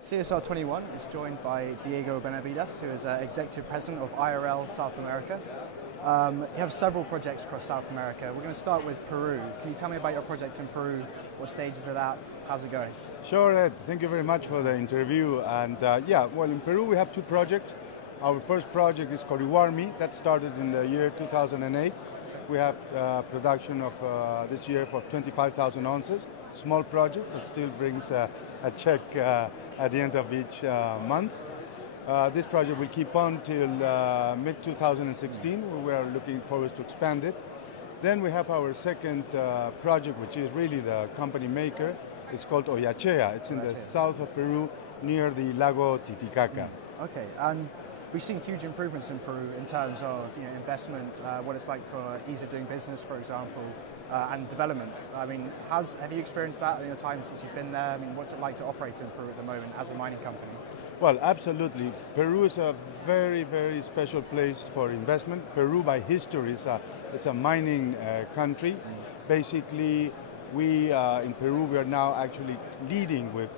CSR 21 is joined by Diego Benavides, who is Executive President of IRL South America. You have several projects across South America. We're going to start with Peru. Can you tell me about your project in Peru? What stage is it at? How's it going? Sure, Ed. Thank you very much for the interview. And in Peru we have two projects. Our first project is Corihuarmi. That started in the year 2008. We have production of this year for 25,000 ounces. Small project, but still brings a check at the end of each month. This project will keep on till mid-2016. We are looking forward to expand it. Then we have our second project, which is really the company maker. It's called Oyachea. It's in the south of Peru, near the Lago Titicaca. Okay, and we've seen huge improvements in Peru in terms of investment, what it's like for ease of doing business, for example, and development. I mean, have you experienced that in your time since you've been there? I mean, what's it like to operate in Peru at the moment as a mining company? Well, absolutely. Peru is a very, very special place for investment. Peru, by history, it's a mining country. Basically, in Peru, we are now actually leading with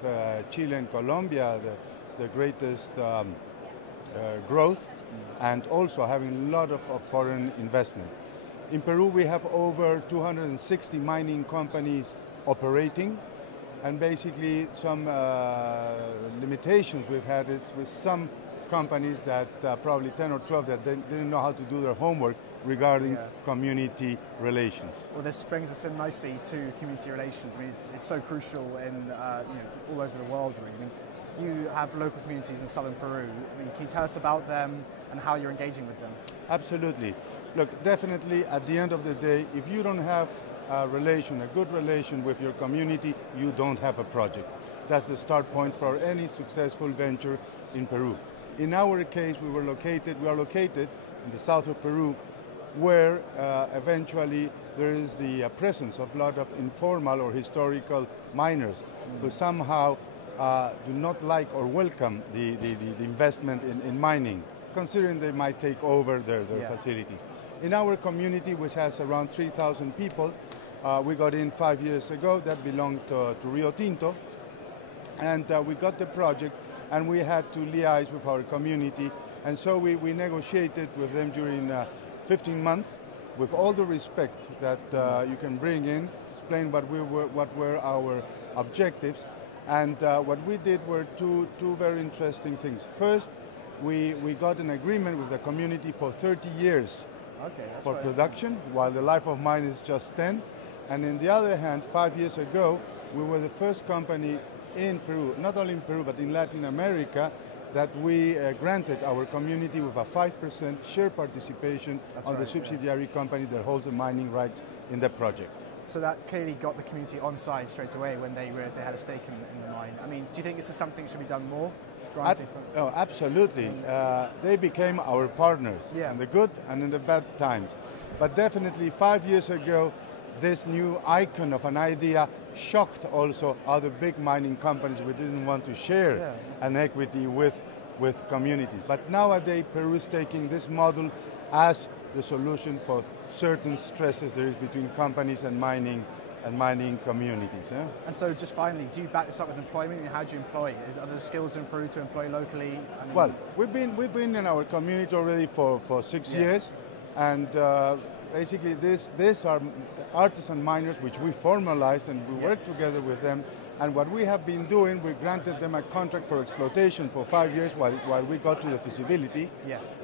Chile and Colombia, the greatest growth, and also having a lot of foreign investment. In Peru, we have over 260 mining companies operating, and basically some limitations we've had is with some companies that probably 10 or 12 that didn't know how to do their homework regarding community relations. Well, this brings us in nicely to community relations. I mean, it's so crucial in all over the world, really. I mean, you have local communities in southern Peru. I mean, can you tell us about them and how you're engaging with them? Absolutely. Look, definitely at the end of the day, if you don't have a good relation with your community, you don't have a project. That's the start point for any successful venture in Peru. In our case, we are located in the south of Peru, where eventually there is the presence of a lot of informal or historical miners who somehow do not like or welcome the investment in mining, considering they might take over their facilities. In our community, which has around 3,000 people, we got in 5 years ago. That belonged to Rio Tinto, and we got the project, and we had to liaise with our community, and so we negotiated with them during 15 months, with all the respect that you can bring in, explain what were our objectives. And what we did were two very interesting things. First, we got an agreement with the community for 30 years for production, while the life of mine is just 10. And on the other hand, 5 years ago, we were the first company in Peru, not only in Peru, but in Latin America, that we granted our community with a 5% share participation on the subsidiary company that holds the mining rights in the project. So that clearly got the community on side straight away when they realized they had a stake in the mine. I mean, do you think this is something that should be done more? Oh, absolutely. They became our partners in the good and in the bad times. But definitely 5 years ago, this new icon of an idea shocked also other big mining companies who didn't want to share an equity with communities. But nowadays, Peru is taking this model as the solution for certain stresses there is between companies and mining communities. And so just finally, do you back this up with employment? I mean, how do you employ? Are there skills improved to employ locally? I mean, well, we've been in our community already for 6 years, and basically these are artisan miners which we formalized, and we work together with them. And what we have been doing, we granted them a contract for exploitation for 5 years while we got to the feasibility.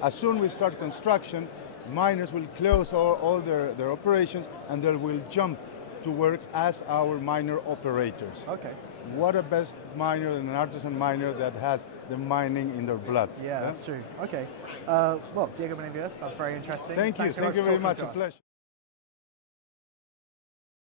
As soon as we start construction, miners will close all their operations, and they will jump to work as our miner operators. Okay. What a best miner than an artisan miner that has the mining in their blood. Yeah, that's true. Okay. Well, Diego Benavides, that's very interesting. Thank you very much. A pleasure.